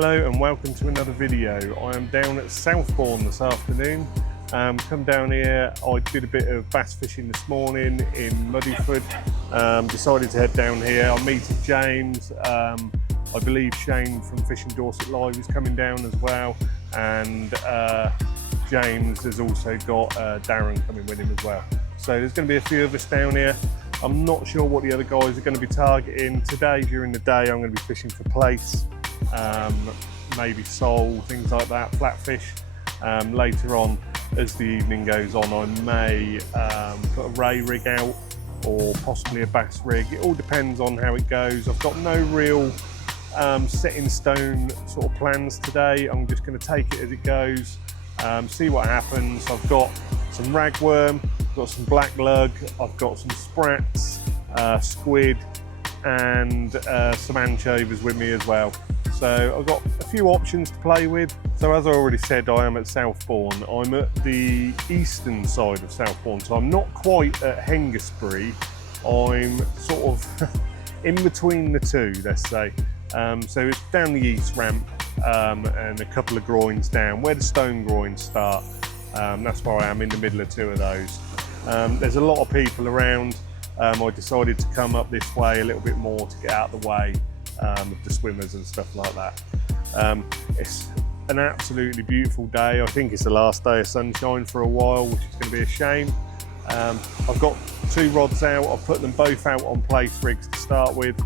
Hello and welcome to another video. I am down at Southbourne this afternoon. Come down here, I did a bit of bass fishing this morning in Muddyford. Decided to head down here. I'm meeting James. I believe Shane from Fishing Dorset Live is coming down as well. And James has also got Darren coming with him as well. So there's going to be a few of us down here. I'm not sure what the other guys are going to be targeting. Today, during the day, I'm going to be fishing for PLAICE, maybe sole, things like that, flatfish. Later on, as the evening goes on, I may put a ray rig out or possibly a bass rig. It all depends on how it goes. I've got no real set in stone sort of plans today. I'm just going to take it as it goes, see what happens. I've got some ragworm, I've got some black lug, I've got some sprats, squid and some anchovies with me as well. So I've got a few options to play with. So as I already said, I am at Southbourne. I'm at the eastern side of Southbourne, so I'm not quite at Hengistbury. I'm sort of in between the two, let's say. So it's down the east ramp and a couple of groins down, where the stone groins start. That's where I am, in the middle of two of those. There's a lot of people around. I decided to come up this way a little bit more to get out of the way of the swimmers and stuff like that. It's an absolutely beautiful day. I think it's the last day of sunshine for a while, which is going to be a shame. I've got two rods out. I've put them both out on PLAICE rigs to start with,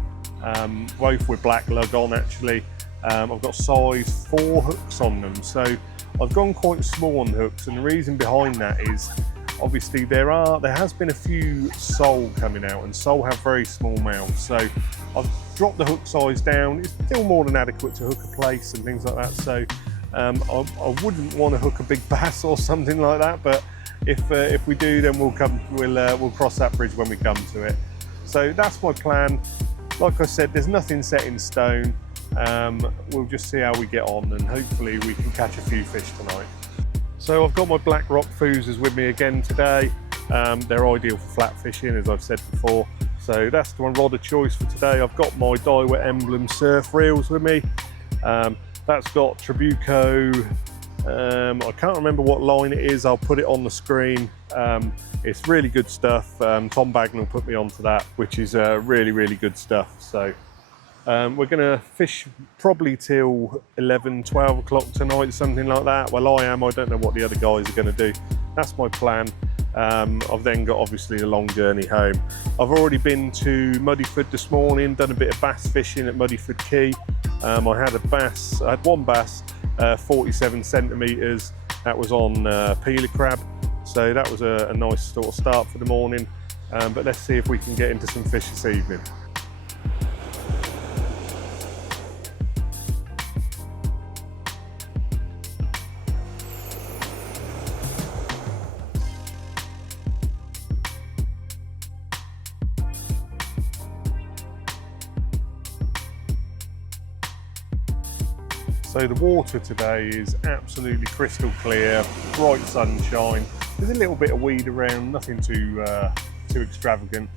both with black lug on actually. I've got size 4 hooks on them, so I've gone quite small on the hooks, and the reason behind that is obviously there has been a few sole coming out, and sole have very small mouths, so I've dropped the hook size down. It's still more than adequate to hook a PLAICE and things like that, so I wouldn't want to hook a big bass or something like that, but if we do, then we'll cross that bridge when we come to it. So that's my plan. Like I said, there's nothing set in stone. We'll just see how we get on, and hopefully we can catch a few fish tonight. So I've got my black rock foozers with me again today. They're ideal for flat fishing, as I've said before. So that's my rod of choice for today. I've got my Daiwa Emblem surf reels with me. That's got Trabuco. I can't remember what line it is. I'll put it on the screen. It's really good stuff. Tom Bagnall put me onto that, which is really, really good stuff. So we're going to fish probably till 11, 12 o'clock tonight, something like that. Well, I am. I don't know what the other guys are going to do. That's my plan. I've then got obviously a long journey home. I've already been to Muddyford this morning, done a bit of bass fishing at Muddyford Quay. I had one bass, 47 centimetres. That was on peeler crab. So that was a nice sort of start for the morning. But let's see if we can get into some fish this evening. So the water today is absolutely crystal clear, bright sunshine. There's a little bit of weed around, nothing too extravagant.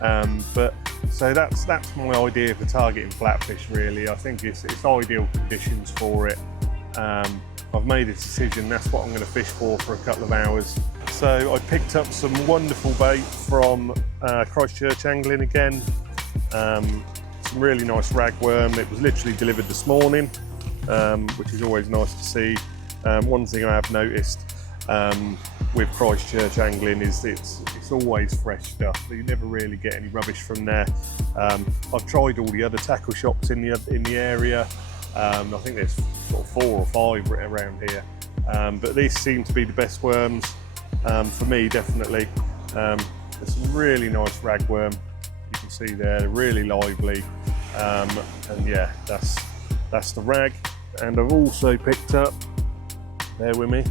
But so that's my idea for targeting flatfish. Really, I think it's ideal conditions for it. I've made a decision. That's what I'm going to fish for a couple of hours. So I picked up some wonderful bait from Christchurch Angling again. Some really nice ragworm. It was literally delivered this morning. Which is always nice to see. One thing I have noticed with Christchurch Angling is it's always fresh stuff. You never really get any rubbish from there. I've tried all the other tackle shops in the area. I think there's sort of 4 or 5 around here, but these seem to be the best worms for me, definitely. There's some really nice ragworm. You can see there, they're really lively, and yeah, that's the rag. And I've also picked up, bear with me,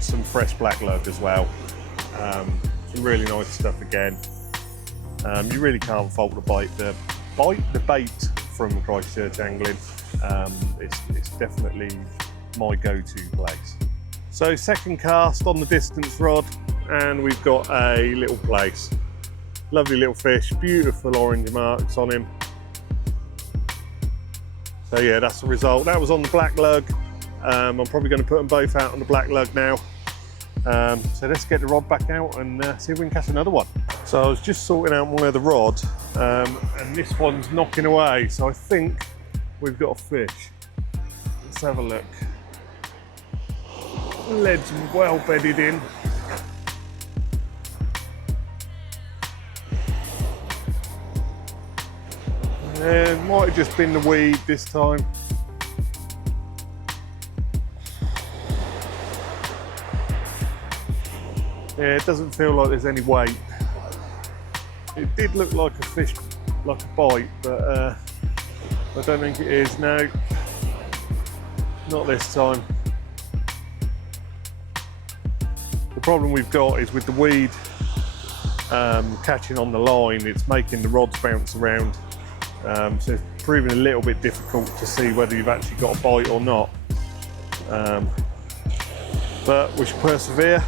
some fresh black lug as well. Some really nice stuff again. You really can't fault the bait from Christchurch Angling. It's definitely my go-to place. So second cast on the distance rod, and we've got a little PLAICE. Lovely little fish, beautiful orange marks on him. So yeah, that's the result. That was on the black lug. I'm probably going to put them both out on the black lug now. So let's get the rod back out and see if we can catch another one. So I was just sorting out one of the rod, and this one's knocking away. So I think we've got a fish. Let's have a look. Lead's well bedded in. It might have just been the weed this time. Yeah, it doesn't feel like there's any weight. It did look like a fish, like a bite, but I don't think it is. No, not this time. The problem we've got is with the weed catching on the line, it's making the rods bounce around. So it's proving a little bit difficult to see whether you've actually got a bite or not. But we should persevere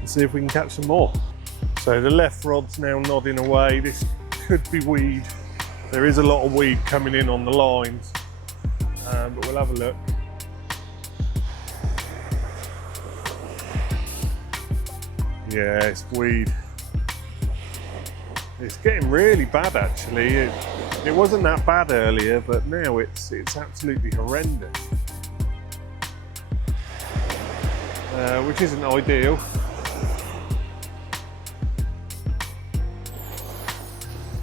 and see if we can catch some more. So the left rod's now nodding away. This could be weed. There is a lot of weed coming in on the lines, but we'll have a look. Yeah, it's weed. It's getting really bad actually. It wasn't that bad earlier, but now it's absolutely horrendous. Which isn't ideal.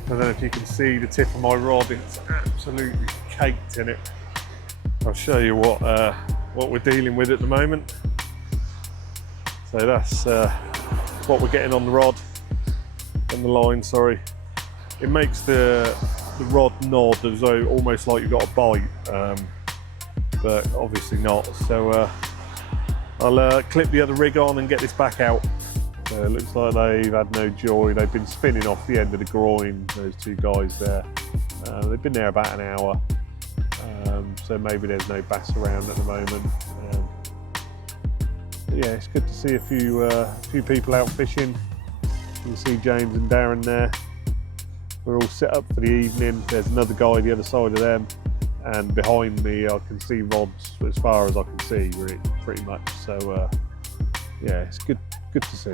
I don't know if you can see the tip of my rod, it's absolutely caked in it. I'll show you what we're dealing with at the moment. So that's what we're getting on the rod. On the line, sorry. It makes the rod nod as though almost like you've got a bite, but obviously not. So I'll clip the other rig on and get this back out. So it looks like they've had no joy. They've been spinning off the end of the groin, those two guys there. They've been there about an hour, so maybe there's no bass around at the moment. But yeah, it's good to see a few people out fishing. You can see James and Darren there. We're all set up for the evening. There's another guy the other side of them, and behind me I can see rods as far as I can see, really, pretty much. So yeah, it's good to see.